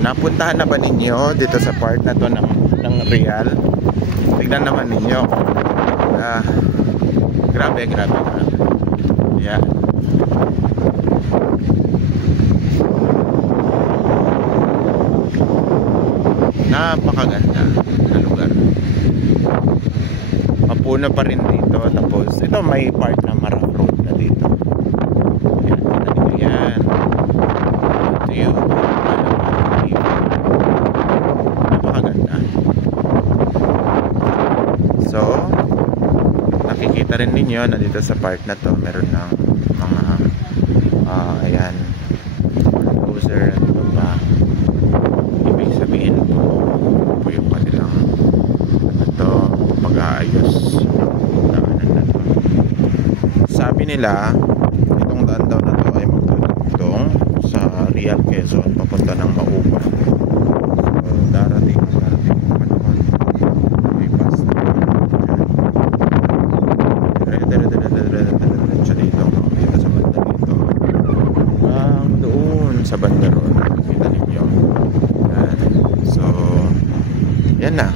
Napuntahan na ba ninyo dito sa part na to ng Real? Tignan naman ninyo. Grabe. Yan. Napakaganda na lugar. Mapuno pa rin dito. Tapos ito may part na Marak Road na dito. Yan, ito yan. Ito yun. Napakaganda. So nakikita rin ninyo na dito sa part na to meron ng mga ayan, bulldozer at pa. Ibig sabihin po yung kanilang pag-aayos daanan na to. Sabi nila itong daan daw na to ay magtutugtong sa Real Quezon papunta ng Mauban. So darating panahon may bus na diretso dito sa banda dito doon sa banda roon, kita ninyo yan. So yan na.